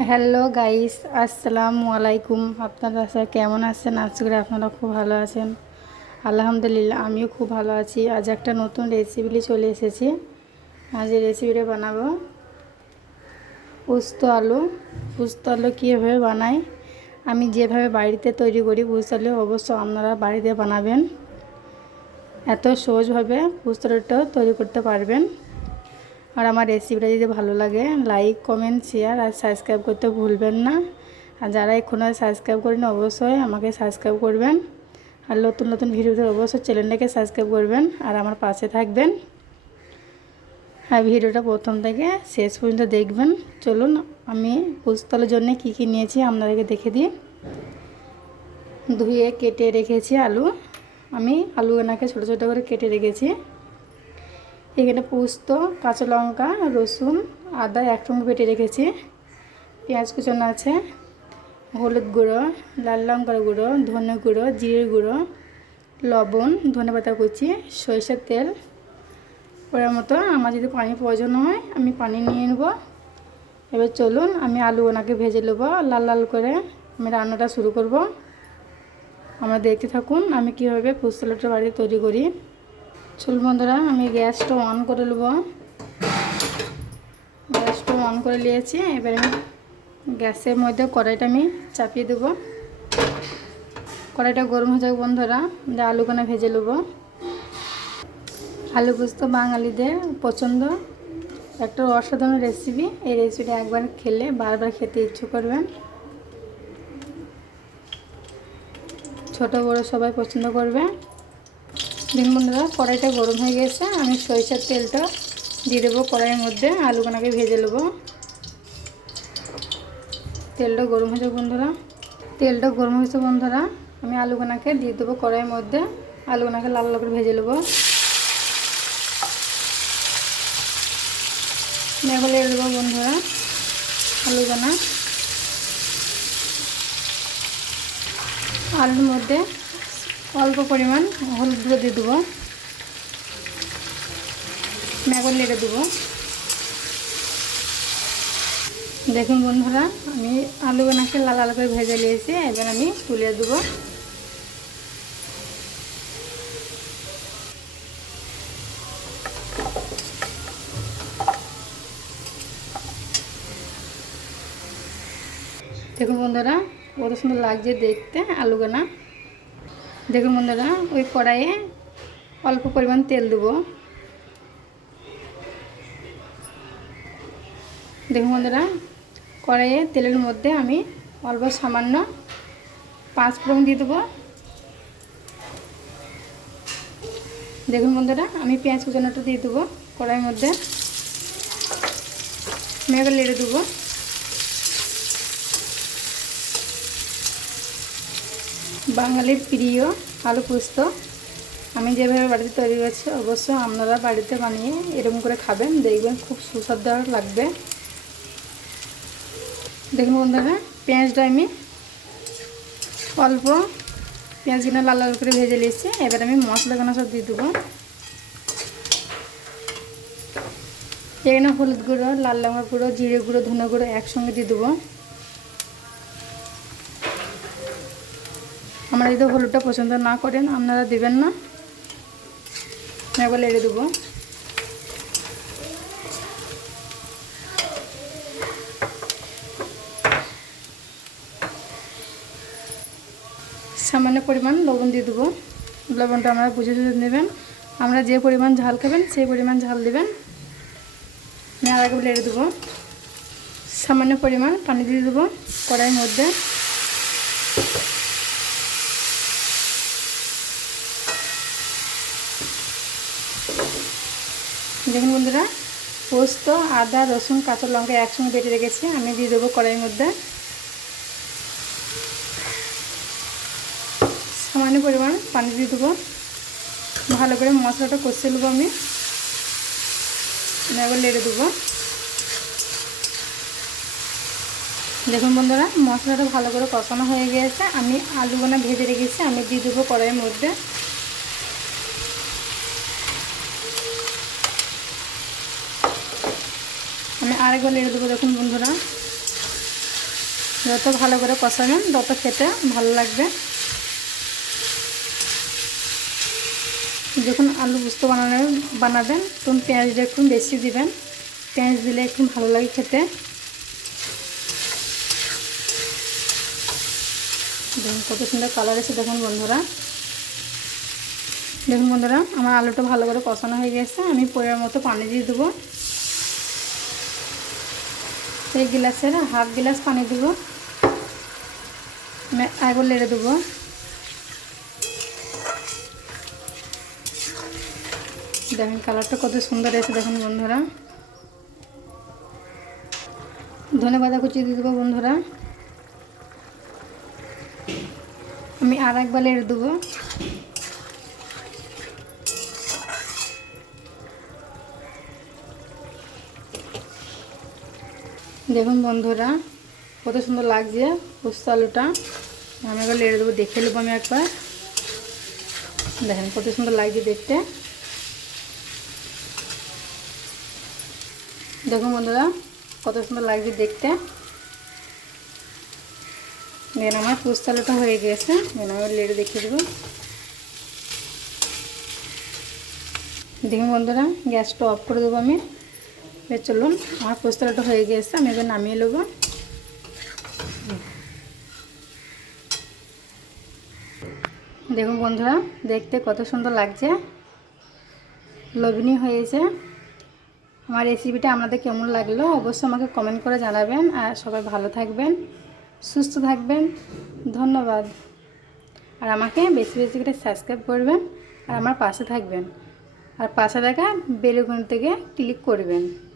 Hello guys, আসসালামু আলাইকুম। আপনারা স্যার কেমন আছেন? আজ আপনারা খুব ভালো আছেন। আলহামদুলিল্লাহ, আমিও খুব ভালো আছি। আজ একটা নতুন রেসিপি চলে এসেছি। আজ এই রেসিপিটা বানাবো। পুস্ত আলু। পুস্ত আলু কীভাবে বানাই? আমি যেভাবে বাড়িতে তৈরি করি পুস্ত আলু অবশ্য আপনারা বাড়িতে বানাবেন। এত সহজভাবে পুস্ত আলুটাও তৈরি করতে পারবেন। আর আমার রেসিপিটা যদি ভালো লাগে লাইক কমেন্ট শেয়ার আর সাবস্ক্রাইব করতে ভুলবেন না। আর যারা এখনও সাবস্ক্রাইব করেন, অবশ্যই আমাকে সাবস্ক্রাইব করবেন। আর নতুন নতুন ভিডিওতে অবশ্যই চ্যানেলটাকে সাবস্ক্রাইব করবেন আর আমার পাশে থাকবেন। আর ভিডিওটা প্রথম থেকে শেষ পর্যন্ত দেখবেন। চলুন, আমি পুস্তলের জন্য কি কি নিয়েছি আপনাদেরকে দেখে দিই। ধুয়ে কেটে রেখেছি আলু। আমি আলুগুনাকে ছোটো ছোটো করে কেটে রেখেছি। এখানে পোস্ত, কাঁচা লঙ্কা, রসুন, আদা এক একসঙ্গে বেটে রেখেছি। পেঁয়াজ কুচানো আছে, হলুদ গুঁড়ো, লাল লঙ্কার গুঁড়ো, ধনে গুঁড়ো, জিরের গুঁড়ো, লবণ, ধনে পাতা কুচি, সরিষার তেল। ওর মতো আমার যদি পানি প্রয়োজন হয়, আমি পানি নিয়ে নেব। এবার চলুন, আমি আলু ওনাকে ভেজে নেব, লাল লাল করে আমি রান্নাটা শুরু করব। আমরা দেখতে থাকুন, আমি কীভাবে ফুসলাটা বাড়িতে তৈরি করি। চুল বন্ধুরা, আমি গ্যাসটা অন করে নেব গ্যাসটা অন করে নিয়েছি, এবার আমি গ্যাসের মধ্যে কড়াইটা আমি চাপিয়ে দেবো। কড়াইটা গরম হয়ে যাবে বন্ধুরা, দিয়ে আলুখানা ভেজে নেব আলু পোস্ত বাঙালিদের পছন্দ, একটা অসাধারণ রেসিপি এই রেসিপিটা একবার খেলে বারবার খেতে ইচ্ছে করবেন। ছোট বড় সবাই পছন্দ করবে। দিন বন্ধুরা, কড়াইটা গরম হয়ে গেছে। আমি সরিষার তেলটা দিয়ে দেবো কড়াইয়ের মধ্যে আলুগুনাকে ভেজে নেব। তেলটা গরম হয়েছে বন্ধুরা। তেলটা গরম হয়েছে বন্ধুরা। আমি আলুগুনাকে দিয়ে দেবো কড়াইয়ের মধ্যে। আলুগুনাকে লাল লাল করে ভেজে নেব। মেঘলে দেবো বন্ধুরা আলুগুনা আলুর মধ্যে অল্প পরিমাণ হলুদ গুঁড়ো দিয়ে দেবো। ম্যাগন লেগে দেবো। দেখুন বন্ধুরা, আমি আলু বানাকে লাল লাল করে ভেজে নিয়েছি, এবার আমি তুলে দেবো। দেখুন বন্ধুরা, কত সুন্দর লাগছে দেখতে আলুগানা দেখুন বন্ধুরা, ওই কড়াইয়ে অল্প পরিমাণ তেল দেবো। দেখুন বন্ধুরা, কড়াইয়ে তেলের মধ্যে আমি অল্প সামান্য পাঁচ ফোড়ন দিয়ে দেবো। দেখুন বন্ধুরা, আমি পেঁয়াজ কুচানোটা দিয়ে দেবো কড়াইয়ের মধ্যে। মেঘ লেড়ে দেবো। বাঙালির প্রিয় আলু পোস্ত। আমি যেভাবে বাড়িতে তৈরি করেছি অবশ্য আপনারা বাড়িতে বানিয়ে এরকম করে খাবেন, দেখবেন খুব সুস্বাদু লাগবে। দেখুন বন্ধুরা, পেঁয়াজটা আমি অল্প পেঁয়াজগুলো লাল লাল করে ভেজে নিয়েছি। এবার আমি মশলাগুলো সব দিয়ে দেবো। এখানে হলুদ গুঁড়ো, লাল লঙ্কা গুঁড়ো, জিরে গুঁড়ো, ধনে গুঁড়ো একসঙ্গে দিয়ে দেবো। আমরা যদি হলুদটা পছন্দ না করেন, আপনারা দেবেন না। একবার লেগে দেবো। সামান্য পরিমাণ লবণ দিয়ে দেবো। লবণটা আমরা বুঝে বুঝে নেবেন। আমরা যে পরিমাণ ঝাল খাবেন, সেই পরিমাণ ঝাল দেবেন। আমি আর একবার লেড়ে দেবো। সামান্য পরিমাণ পানি দিয়ে দেবো কড়াইয়ের মধ্যে। দেখুন বন্ধুরা, পোস্ত, আদা, রসুন, কাঁচা লঙ্কা একসঙ্গে বেটে রেখেছি, আমি দিয়ে দেবো কড়াইয়ের মধ্যে। সামান্য পরিমাণ পানি দিয়ে দেবো। ভালো করে মশলাটা কষে নেব আমি। এবার লেড়ে দেবো। দেখুন বন্ধুরা, মশলাটা ভালো করে কষানো হয়ে গিয়েছে। আমি আলুগুলো ভেজে রেখেছি, আমি দিয়ে দেবো কড়াইয়ের মধ্যে। আমি আরেকবার লেগে দেবো দেখুন বন্ধুরা। যত ভালো করে কষাবেন, তত খেতে ভালো লাগবে। যখন আলু বুঝতে বানানো বানাবেন, তখন পেঁয়াজটা একটু বেশি দিবেন। পেঁয়াজ দিলে একটু ভালো লাগে খেতে। দেখুন কত সুন্দর কালার এসে দেখুন বন্ধুরা। দেখুন বন্ধুরা, আমার আলুটা ভালো করে কষানো হয়ে গেছে। আমি পরিমাণ মতো পানি দিয়ে দেবো। এই গ্লাসের হাফ গ্লাস পানি দেবো। একবার লেড়ে দেবো। দেখেন কালারটা কত সুন্দর এসে দেখুন বন্ধুরা। ধন্যবাদ কুচি দিয়ে দেবো বন্ধুরা। আমি আর একবার লেড়ে দেবো। দেখুন বন্ধুরা, কত সুন্দর লাগছে পোস্ত আলুটা। আমি একবার লেড়ে দেবো, দেখে নেব আমি একবার। দেখেন কত সুন্দর লাগছে দেখতে। দেখুন বন্ধুরা, কত সুন্দর লাগছে দেখতে। দেখেন আমার পোস্ত আলুটা হয়ে গেছে, দেখেন আমি লেড়ে দেখিয়ে দেবো। দেখুন বন্ধুরা, গ্যাসটা অফ করে দেবো আমি। চলুন, আমার পোস্তলাটা হয়ে গেছে, আমি এবার নামিয়ে নেব। দেখুন বন্ধুরা, দেখতে কত সুন্দর লাগছে। লবণী হয়েছে। আমার রেসিপিটা আপনাদের কেমন লাগল অবশ্যই আমাকে কমেন্ট করে জানাবেন। আর সবাই ভালো থাকবেন, সুস্থ থাকবেন। ধন্যবাদ। আর আমাকে বেশি বেশি করে সাবস্ক্রাইব করবেন আর আমার পাশে থাকবেন। আর পাশে দেখা বেলুগুন থেকে ক্লিক করবেন।